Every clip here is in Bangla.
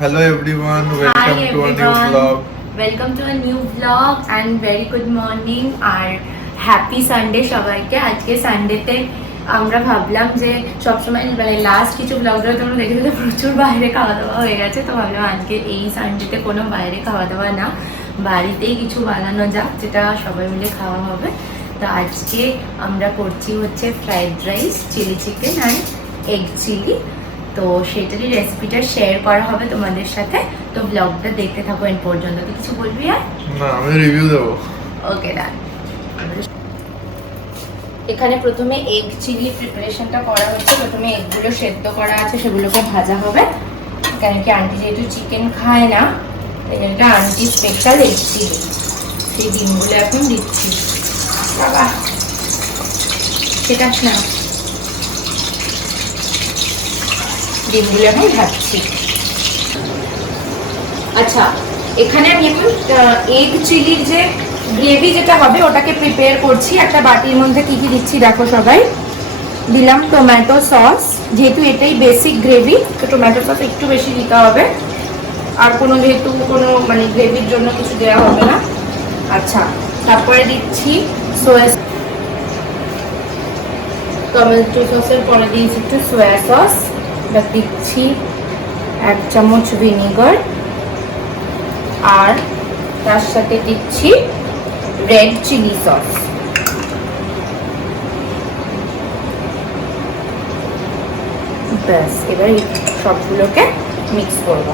Hello everyone, Hi welcome to a new everyone. vlog. Welcome to a new vlog and very good morning আর হ্যাপি সানডে সবাইকে। আজকে সানডেতে আমরা ভাবলাম যে সবসময় মানে লাস্ট কিছু ব্লগগুলো তোমরা দেখেছো যে প্রচুর বাইরে খাওয়া দাওয়া হয়ে গেছে, তো ভাবলাম আজকে এই সানডেতে কোনো বাইরে খাওয়া দাওয়া না, বাড়িতেই কিছু বানানো যাক যেটা সবাই মিলে খাওয়া হবে। তো আজকে আমরা করছি হচ্ছে fried rice, chilli chicken and egg chilli. তো সেটারই রেসিপিটা শেয়ার করা হবে তোমাদের সাথে, তো ব্লগটা দেখতে থাকো এর পর্যন্ত। তুই কিছু বলবি আর? না, আমি রিভিউ দেবো। ওকে ডান। এখানে প্রথমে এগ চিলি প্রিপারেশনটা করা হচ্ছে। প্রথমে এগগুলো সেদ্ধ করা আছে, সেগুলোকে ভাজা হবে। কেন কি আন্টি যেহেতু চিকেন খায় না, এটা আন্টি স্পেশাল এগ চিলি, সেই ডিমগুলো এখন দিচ্ছি। বাবা সেটা না, ডিমগুলো এখন ভাজছি। আচ্ছা, এখানে আমি এখন এগ চিলির যে গ্রেভি যেটা হবে ওটাকে প্রিপেয়ার করছি। একটা বাটির মধ্যে কি কি দিচ্ছি দেখো সবাই। দিলাম টমেটো সস, যেহেতু এটাই বেসিক গ্রেভি তো টমেটো সস একটু বেশি দিতে হবে। আর কোনো যেহেতু কোনো মানে গ্রেভির জন্য কিছু দেওয়া হবে না। আচ্ছা, তারপরে দিচ্ছি সোয়া টমেটো সসের পরে দিয়েছি একটু সোয়া সস, এবার দিচ্ছি 1 চামচ ভিনেগার, আর তার সাথে দিচ্ছি রেড চিলি সস। ব্যাস, এবার সবগুলোকে মিক্স করব।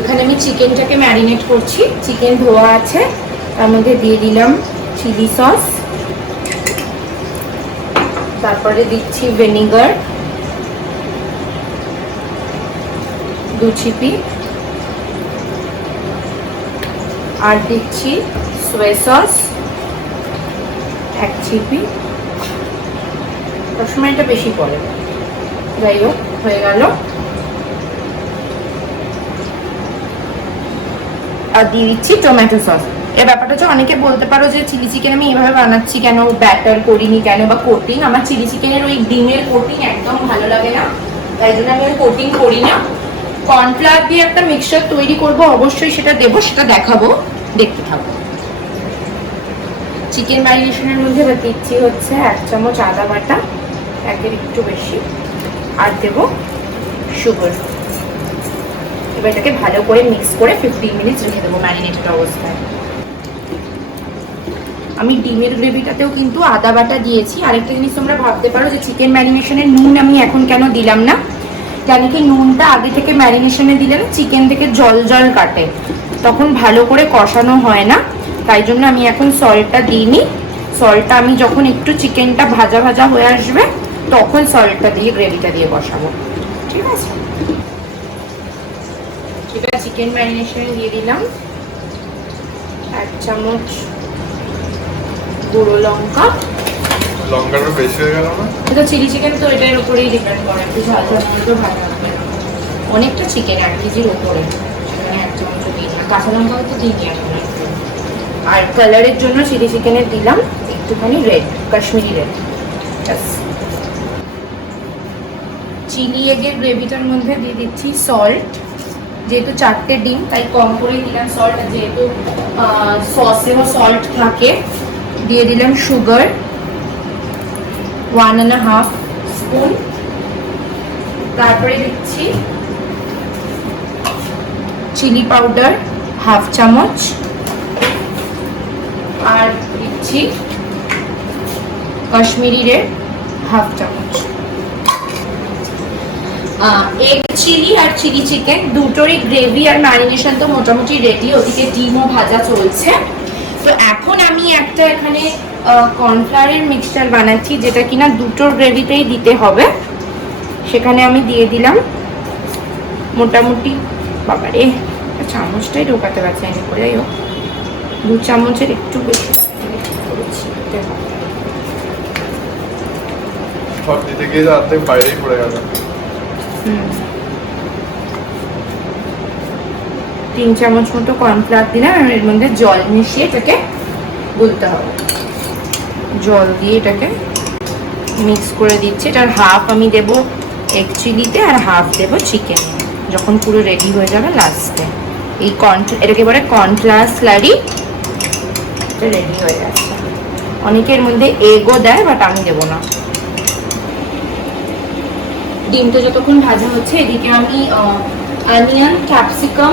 এখানে আমি চিকেনটাকে ম্যারিনেট করছি। চিকেন ধোয়া আছে, তার মধ্যে দিয়ে দিলাম চিলি সস, তারপরে দিচ্ছি ভিনেগার 2 চিপি, আর দিচ্ছি সোয়া সস 1 চিপি। সবসময় এটা বেশি পড়ে, যাই হোক হয়ে গেল। আর দিয়ে দিচ্ছি টমেটো সস। এর ব্যাপারটা হচ্ছে অনেকে বলতে পারো যে চিলি চিকেন আমি এভাবে বানাচ্ছি কেন, ব্যাটার করিনি কেন বা কোটিং। আমার চিলি চিকেনের ওই ডিমের কোটিং একদম ভালো লাগে না, তাই জন্য আমি ওই কোটিং করি না। কর্নফ্লাওয়ার দিয়ে একটা মিক্সচার তৈরি করব, অবশ্যই সেটা দেবো, সেটা দেখাবো, দেখতে থাকবো। চিকেন ম্যারিনেশনের মধ্যে দিচ্ছি হচ্ছে 1 চামচ আদা বাটা, একের একটু বেশি, আর দেবো সুগার। এবার এটাকে ভালো করে মিক্স করে 15 মিনিটস রেখে দেবো ম্যারিনেটেড অবস্থায়। আমি ডিমের গ্রেভিটাতেও কিন্তু আদা বাটা দিয়েছি। আরেকটা জিনিস তোমরা ভাবতে পারো যে চিকেন ম্যারিনেশনের নুন আমি এখন কেন দিলাম না, কেন কি নুনটা আগে থেকে ম্যারিনেশনে দিলে না চিকেন থেকে জল জল কাটে, তখন ভালো করে কষানো হয় না, তাই জন্য আমি এখন সল্টটা দিইনি। সল্টটা আমি যখন একটু চিকেনটা ভাজা ভাজা হয়ে আসবে তখন সল্টটা দিয়ে গ্রেভিটা দিয়ে কষাবো, ঠিক আছে? এটা চিকেন ম্যারিনেশনে দিয়ে দিলাম 1 চামচ গুঁড়ো লঙ্কা। লঙ্কাটা বেশি হয়ে গেল না? এটা চিলি চিকেন তো এটার উপরেই ডিপেন্ড করে, একটু ঝাল ঝাল তো ভালো হবে। অনেকটা চিকেন 1 কেজির উপরে, সেখানে 1 চামচ দিই না, কাঁচা লঙ্কাও তো দিই এখন একটু। আর কালারের জন্য চিলি চিকেনের দিলাম একটুখানি রেড, কাশ্মীরি রেড। চিলি এগের গ্রেভিটার মধ্যে দিয়ে দিচ্ছি সল্ট, যেহেতু 4টে ডিম তাই কম করে দিলাম সল্ট, যেহেতু সসেও সল্ট থাকে। দিয়ে দিলাম সুগার 1.5 স্পুন, তারপরে দিচ্ছি চিলি পাউডার 1/2 চামচ, আর দিচ্ছি কাশ্মীরি রেড 1/2 চামচ। এগ চিলি আর চিলি চিকেন দুটোরই গ্রেভি আর ম্যারিনেশন তো মোটামুটি রেডি, ওদিকে ডিমও ভাজা চলছে। তো এখন আমি একটা এখানে কর্নফ্লাওয়ারের মিক্সচার বানাচ্ছি, যেটা কিনা দুটোর গ্রেভিতেই দিতে হবে। সেখানে আমি দিয়ে দিলাম মোটামুটি, বাবারে চামচটাই ঢোকাতে পারছি আমি, করে যাই হোক 2 চামচের একটু বেশি করেছি। সব দিতে গিয়ে অর্ধেক বাইরেই পড়ে গেল। 3 চামচ মতো কর্নফ্লাওয়ার দিলাম, আর এর মধ্যে জল মিশিয়ে এটাকে গুলতে হবে। জল দিয়ে এটাকে মিক্স করে দিচ্ছি। এটার হাফ আমি দেব এগ চিলিতে আর হাফ দেব চিকেনে, যখন পুরো রেডি হয়ে যাবে লাস্টে। এই এটাকে বলে কর্নফ্লাওয়ার স্লারি। এটা রেডি হয়ে যাচ্ছে। অনেকের মধ্যে এগও দেয়, বাট আমি দেবো না। ডিমটা যতক্ষণ ভাজা হচ্ছে, এদিকে আমি অনিয়ন, ক্যাপসিকাম,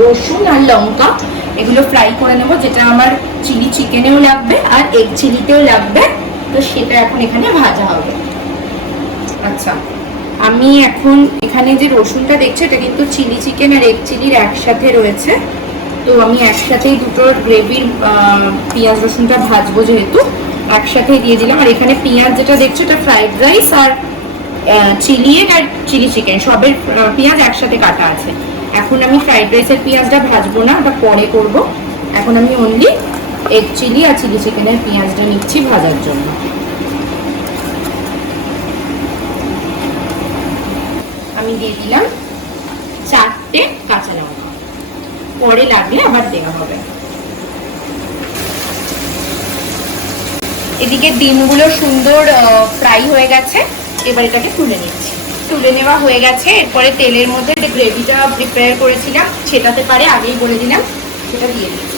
রসুন আর লঙ্কা এগুলো ফ্রাই করে নেব, যেটা আমার চিলি চিকেনেও লাগবে আর এগ চিলিতেও লাগবে। তো সেটা এখন এখানে ভাজা হবে। আচ্ছা, আমি এখন এখানে যে রসুনটা দেখছি, এটা কিন্তু চিলি চিকেন আর এগ চিলির একসাথে রয়েছে। তো আমি একসাথেই দুটোর গ্রেভির পেঁয়াজ রসুনটা ভাজবো, যেহেতু একসাথেই দিয়ে দিলাম। আর এখানে পেঁয়াজ যেটা দেখছো, এটা ফ্রাইড রাইস আর চিলি এগ আর চিলি চিকেন সবের পেঁয়াজ একসাথে কাটা আছে। এখন আমি ফ্রাইড রাইসের পেঁয়াজটা ভাজবো না, ওটা পরে করব। এখন আমি অনলি এগ চিলি আর চিলি চিকেনের পেঁয়াজটা নিচ্ছি ভাজার জন্য। আমি দিয়ে দিলাম 4টে কাঁচা লঙ্কা, পরে লাগলে আবার দেওয়া হবে। এদিকে ডিমগুলো সুন্দর ফ্রাই হয়ে গেছে, এবার এটাকে তুলে নিচ্ছি। তুলে নেওয়া হয়ে গেছে। এরপরে তেলের মধ্যে যে গ্রেভিটা প্রিপেয়ার করেছিলাম, সেটাতে পারে আগেই বলে দিলাম, সেটা দিয়ে দিচ্ছি।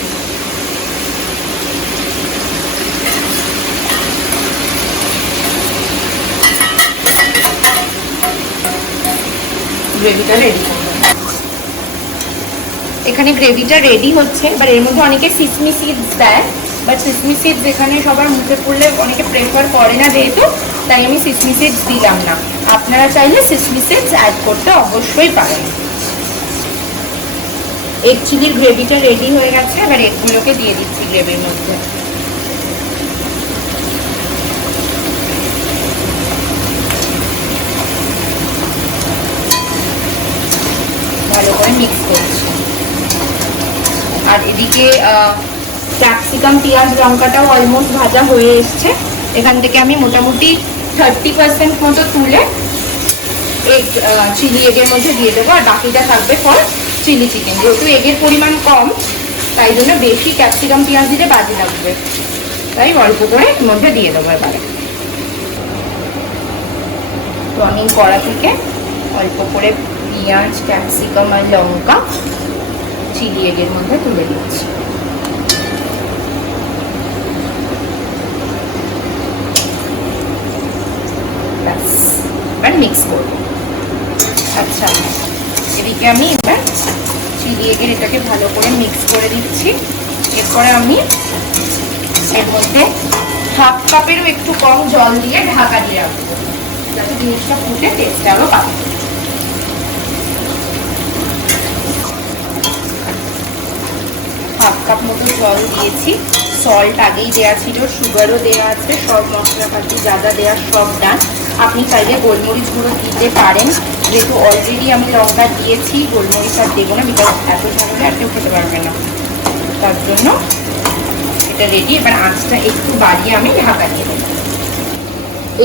গ্রেভিটা রেডি করবো। এখানে গ্রেভিটা রেডি হচ্ছে। এবার এর মধ্যে অনেকে সিসমি সিডস দেয়, বাট সিসমি সিডস এখানে সবার মুখে পড়লে অনেকে প্রেফার করে না, যেহেতু তাই আমি সিসমি সিডস দিলাম না। আপনারা চাইলে সিসমি সিডস অ্যাড করতে অবশ্যই পারেন। এগ চিলির গ্রেভিটা রেডি হয়ে গেছে। এবার এগুলোকে দিয়ে দিচ্ছি গ্রেভির মধ্যে। ভালো করে মিক্স করছি। আর এদিকে ক্যাপসিকাম, পেঁয়াজ, লঙ্কাটাও অলমোস্ট ভাজা হয়ে এসছে। এখান থেকে আমি মোটামুটি 30% মতো তুলে এগ চিলি এগের মধ্যে দিয়ে দেবো, আর বাকিটা থাকবে ফর চিলি চিকেন। যেহেতু এগের পরিমাণ কম, তাই জন্য বেশি ক্যাপসিকাম পেঁয়াজ দিলে বাজে লাগবে, তাই অল্প করে এর মধ্যে দিয়ে দেবো। এবারে রনিং কড়া থেকে অল্প করে পেঁয়াজ, ক্যাপসিকাম আর লঙ্কা চিলি এগের মধ্যে তুলে দিচ্ছি। এবার মিক্স করব। আচ্ছা, এদিকে আমি এবার চিলি এগের এটাকে ভালো করে মিক্স করে দিচ্ছি। এরপরে আমি এর মধ্যে হাফ কাপেরও একটু কম জল দিয়ে ঢাকা দিয়ে রাখবো, যাতে জিনিসটা ফুটে টেস্ট আরও পাবে। হাফ কাপ মতো জল দিয়েছি। সল্ট আগেই দেওয়া ছিল, সুগারও দেওয়া আছে, সব মশলাপাতি যা যা দেওয়ার সব ডান। আপনি চাইলে গোলমরিচ গুঁড়ো দিতে পারেন, যেহেতু অলরেডি আমি লঙ্কা দিয়েছি, গোলমরিচ আর দেবো না, বিকজ এত ঝামেলা আর কেউ খেতে পারবে না। তার জন্য এটা রেডি। এবার আঁচটা একটু বাড়িয়ে আমি ঢাকা দিয়ে দেবো।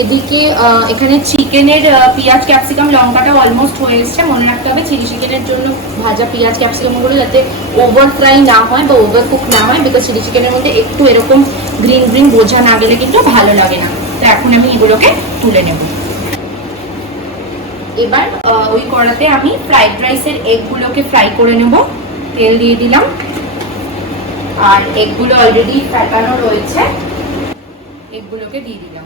এদিকে এখানে চিকেনের পেঁয়াজ, ক্যাপসিকাম, লঙ্কাটা অলমোস্ট হয়ে এসছে। মনে রাখতে হবে চিলি চিকেনের জন্য ভাজা পেঁয়াজ ক্যাপসিকামগুলো যাতে ওভার ফ্রাই না হয় বা ওভার কুক না হয়, বিকজ চিলি চিকেনের মধ্যে একটু এরকম গ্রিন গ্রিন বোঝা না গেলে কিন্তু ভালো লাগে না। তো এখন আমি এগুলোকে তুলে নেব। এবার ওই কড়াতে আমি ফ্রাইড রাইসের এগগুলোকে ফ্রাই করে নেব। তেল দিয়ে দিলাম, আর এগগুলো অলরেডি ফ্যাটানো রয়েছে, এগগুলোকে দিয়ে দিলাম।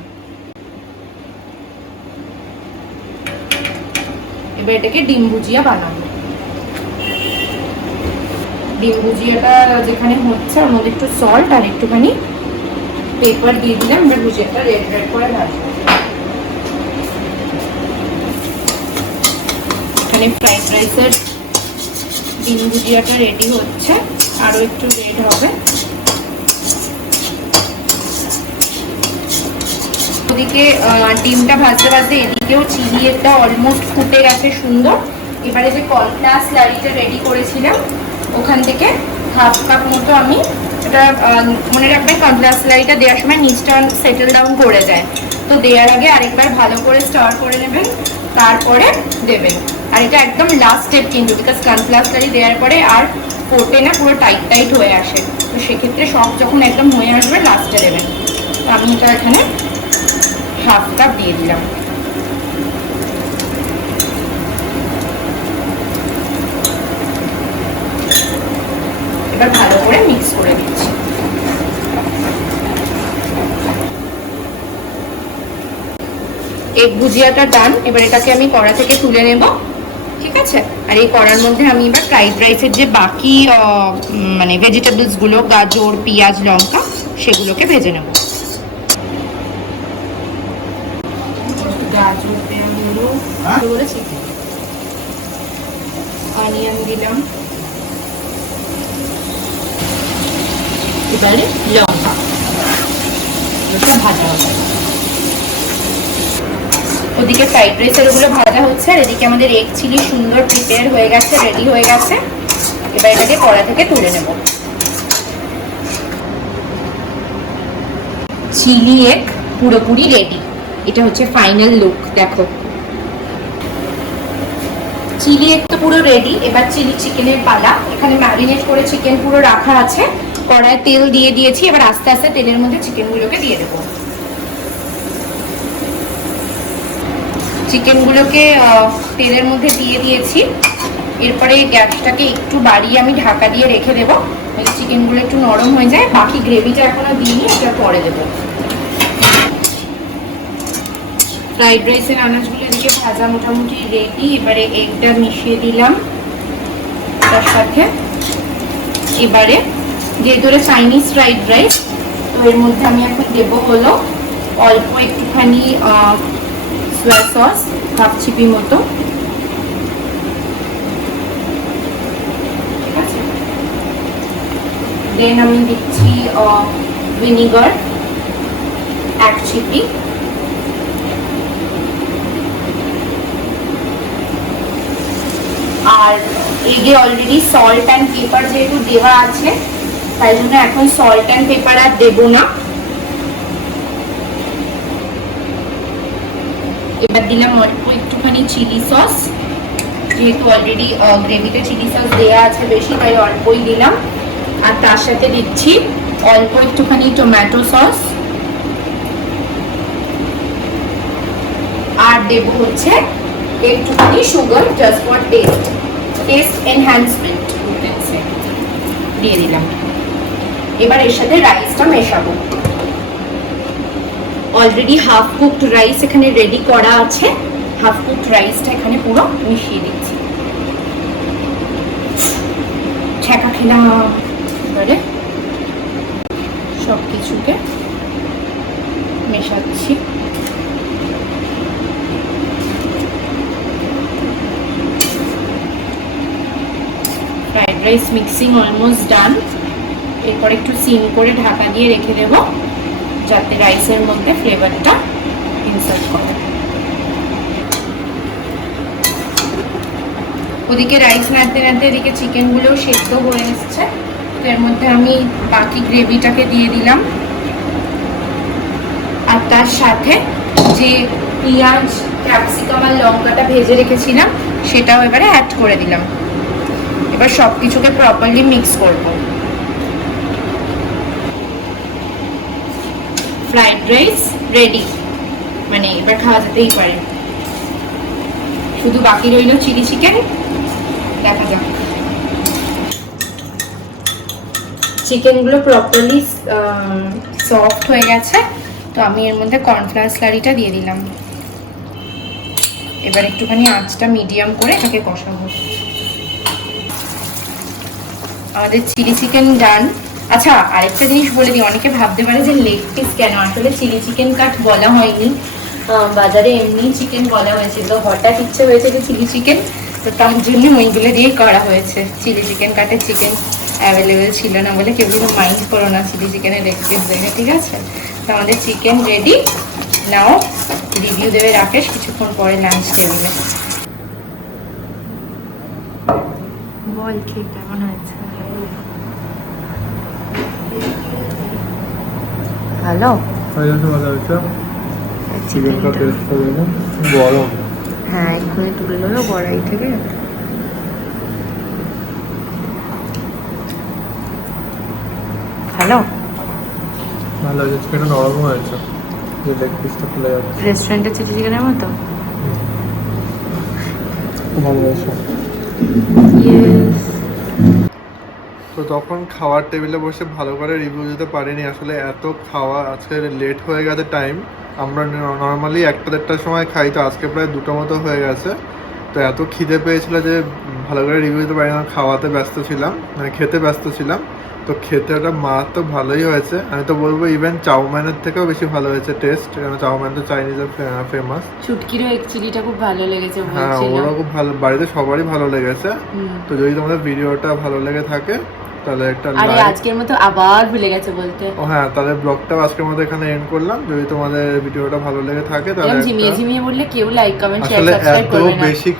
এবার এটাকে ডিম ভুজিয়া বানাবো। ডিম ভুজিয়াটা যেখানে হচ্ছে, ওর মধ্যে একটু সল্ট আর একটুখানি পেপার দিয়ে দিলাম। এবার ভুজিয়াটা রেড রেড করে ভাজবো। এখানে ফ্রাইড রাইসের ডিম ভুজিয়াটা রেডি হচ্ছে, আরো একটু রেড হবে। ওদিকে ডিমটা ভাজতে ভাজতে এদিকেও চিলি একটা অলমোস্ট ফুটে গেছে সুন্দর। এবারে যে কর্নফ্লাওয়ার স্লারিটা রেডি করেছিলাম, ওখান থেকে হাফ কাপ মতো আমি, এটা মনে রাখবেন কর্নফ্লাওয়ার স্লারিটা দেওয়ার সময় নিচটা সেটেল ডাউন করে যায়, তো দেওয়ার আগে আরেকবার ভালো করে স্টার করে নেবেন, তারপরে দেবেন। আর এটা একদম লাস্ট স্টেপ কিন্তু, বিকজ কর্নফ্লাওয়ার স্লারি দেওয়ার পরে আর ফোটে না, পুরো টাইট টাইট হয়ে আসে। তো সেক্ষেত্রে সব যখন একদম হয়ে আসবে লাস্টে দেবেন। তো আমি এটা এখানে হাফ কাপ দিয়ে দিলাম। এবার ভালো করে মিক্স করে দিচ্ছি। এগ ভুজিয়াটা ডান। এবার এটাকে আমি কড়া থেকে তুলে নেব, ঠিক আছে। আর এই কড়ার মধ্যে আমি এবার ফ্রাইড রাইসের যে বাকি মানে ভেজিটেবলস গুলো, গাজর, পেঁয়াজ, লঙ্কা, সেগুলোকে ভেজে নেব। গাজর, পেঁয়াজগুলো বলেছি, অনিয়ন দিলাম, এবারে লঙ্কা, এটা ভাজা হবে। ওদিকে ফ্রাইড রাইসের ওগুলো ভাজা হচ্ছে, আর এদিকে আমাদের এগ চিলি সুন্দর প্রিপেয়ার হয়ে গেছে, রেডি হয়ে গেছে। এবার এটাকে কড়া থেকে তুলে নেব। চিলি এগ পুরোপুরি রেডি। এটা হচ্ছে ফাইনাল লুক, দেখো। চিলি এগ তো পুরো রেডি। এবার চিলি চিকেনের পালা। এখানে ম্যারিনেট করে চিকেন পুরো রাখা আছে। কড়ায় তেল দিয়ে দিয়েছি, এবার আস্তে আস্তে তেলের মধ্যে চিকেনগুলোকে দিয়ে দেবো। চিকেনগুলোকে তেলের মধ্যে দিয়ে দিয়েছি। এরপরে গ্যাসটাকে একটু বাড়িয়ে আমি ঢাকা দিয়ে রেখে দেবো, চিকেনগুলো একটু নরম হয়ে যায়। বাকি গ্রেভিটা এখনো দিইনি, এটা পরে দেবো। ফ্রাইড রাইসের আনাজগুলো এদিকে ভাজা মোটামুটি রেডি। এবারে এগটা মিশিয়ে দিলাম তার সাথে। এবারে যেহেতু চাইনিজ ফ্রাইড রাইস, তো এর মধ্যে আমি এখন দেবো হলো অল্প একটুখানি সোয়া সস, হাফ চিপি মতো, ঠিক আছে। দেন আমি দিচ্ছি ভিনিগার 1 চিপি, আর এগে অলরেডি সল্ট অ্যান্ড পেপার যেহেতু দেওয়া আছে, তাই জন্য এখন সল্ট অ্যান্ড পেপার আর দেবো না। এবার দিলাম অল্প একটুখানি চিলি সস, যেহেতু অলরেডি গ্রেভিতে চিলি সস দেওয়া আছে বেশি, তাই অল্পই দিলাম। আর তার সাথে দিচ্ছি অল্প একটুখানি টমেটো সস, আর দেবো হচ্ছে একটুখানি sugar, just for test enhancement দিয়ে দিলাম। এবার এর সাথে রাইসটা মেশাবো। অলরেডি হাফ কুকড রাইস এখানে রেডি করা আছে। হাফ কুকড রাইসটা এখানে পুরো মিশিয়ে দিচ্ছি। ছ্যাঁকা খেলাম। এবারে সব কিছুকে মেশাচ্ছি। Fried rice mixing almost done. এরপর একটু সিম করে ঢাকা দিয়ে রেখে দেবো, যাতে রাইসের মধ্যে ফ্লেভারটা ইনসার্ট করে। ওদিকে রাইস নাড়তে নাড়তে এদিকে চিকেনগুলো সেদ্ধ হয়ে এসছে। তো এর মধ্যে আমি বাকি গ্রেভিটাকে দিয়ে দিলাম, আর তার সাথে যে পেঁয়াজ, ক্যাপসিকাম আর লঙ্কাটা ভেজে রেখেছিলাম সেটাও এবারে অ্যাড করে দিলাম। এবার সব কিছুকে প্রপারলি মিক্স করব। ফ্রাইড রাইস রেডি, মানে এবার খাওয়া যেতেই পারে। শুধু বাকি রইল চিলি চিকেন। দেখা যাক। চিকেনগুলো প্রপারলি সফট হয়ে গেছে, তো আমি এর মধ্যে কর্নফ্লাওয়ার স্লারিটা দিয়ে দিলাম। এবার একটুখানি আঁচটা মিডিয়াম করে এটাকে কষাবো। আমাদের চিলি চিকেন ডান। আচ্ছা, আরেকটা জিনিস বলে দিই, অনেকে ভাবতে পারে যে লেগ পিস কেন, আসলে চিলি চিকেন কাট বলা হয়নি, বাজারে এমনি চিকেন বলা হয়েছে। তো হঠাৎ ইচ্ছে হয়েছে যে চিলি চিকেন, তো তার জন্য ওইগুলো দিয়েই করা হয়েছে। চিলি চিকেন কাটের চিকেন অ্যাভেলেবেল ছিল না বলে কেউ কিন্তু মাইন্ড করো না চিলি চিকেনের লেগ পিস দেখে, ঠিক আছে। তো আমাদের চিকেন রেডি। নাও রিভিউ দেবে রাকেশ কিছুক্ষণ পরে লাঞ্চ টেবিলে। বল খেয়ে কেমন হয়েছে? ভালো, গরম। হ্যাঁ, এক্ষুনি তুলে নেবো কড়াই থেকে। ভালো, ভালো হয়েছে, চিকেনটা নরম হয়েছে। যে লেগ পিসটা খুলে যাচ্ছে। রেস্টুরেন্টের চিলি চিকেনের মতো। খুব ভালো হয়েছে। ইয়েস। তো তখন খাওয়ার টেবিলে বসে ভালো করে রিভিউ দিতে পারিনি, আসলে এত খাওয়া আজকে লেট হয়ে গেছে টাইম। আমরা নর্মালি 1-1:30টার সময় খাই, তো আজকে প্রায় 2টো মতো হয়ে গেছে। তো এত খিদে পেয়েছিল যে ভালো করে রিভিউ দিতে পারি না, খাওয়াতে ব্যস্ত ছিলাম, মানে খেতে ব্যস্ত ছিলাম। তো খেতে ওটা তো ভালোই হয়েছে, আমি তো বলবো ইভেন চাউমিনের থেকেও বেশি ভালো হয়েছে টেস্ট, কারণ চাউমিন তো চাইনিজের ফেমাস। চুটকিরও এক চিলিটা খুব ভালো লেগেছে হ্যাঁ, বলছিল। ওরাও খুব ভালো, বাড়িতে সবারই ভালো লেগেছে। হুম। তো যদি তোমাদের ভিডিওটা ভালো লেগে থাকে তাহলে একটা আরে লাইক। আজকের মতো আবার ভুলে গেছে বলতে। ও হ্যাঁ, তাহলে ব্লগটাও আজকের মতো এখানে এন্ড করলাম। যদি তোমাদের ভিডিওটা ভালো লেগে থাকে তাহলে এরকম ঝিমিয়ে ঝিমিয়ে বললে কেউ লাইক কমেন্ট শেয়ার আসলে সাবস্ক্রাইব এত করবে না। বেশি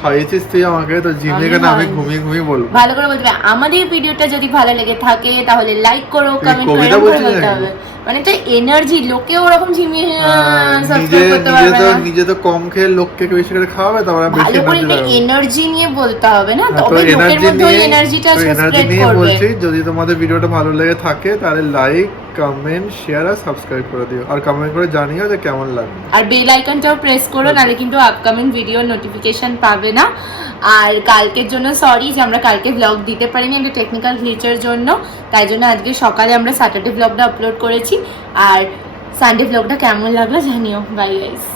খাইয়েছিস তুই আমাকে, তো জিমে কেন আমি ঘুমিয়ে ঘুমিয়ে বলবো। ভালো করে বলতে হবে আমাদের ভিডিওটা যদি ভালো লেগে থাকে তাহলে লাইক করো, তুই কমেন্ট করো, কবিতা এরকম করে বলছিস বলতে নাকি? হবে। মানে তো এনার্জি, লোকে ওরকম ঝিমিয়ে নিজে সাবস্ক্রাইব করতে নিজে পারবে তো না। নিজে তো কম খেয়ে লোককে বেশি করে খাওয়াবে, তারপরে বেশি ভালো করে এনার্জি দেবে। এনার্জি নিয়ে বলতে হবে না, হ্যাঁ, তো তবে লোকের এনার্জি মধ্যে ওই নিয়ে এনার্জিটা এনার্জি স্প্রেড নিয়ে করবে। বলছি, যদি তোমাদের ভিডিওটা ভালো লেগে থাকে তাহলে লাইক, কমেন্ট, শেয়ার আর সাবস্ক্রাইব করে দিও, আর কমেন্ট করে জানিও যে কেমন লাগে। আর বেল আইকনটাও প্রেস করো, নাহলে কিন্তু আপকামিং ভিডিও নোটিফিকেশন পাবে না। আর কালকের জন্য সরি যে আমরা কালকে ব্লগ দিতে পারিনি, একটা টেকনিক্যাল গ্লিচের জন্য। তাই জন্য আজকে সকালে আমরা স্যাটারডে ব্লগটা আপলোড করেছি। আর সানডে ব্লগটা কেমন লাগলো জানিও। Bye guys.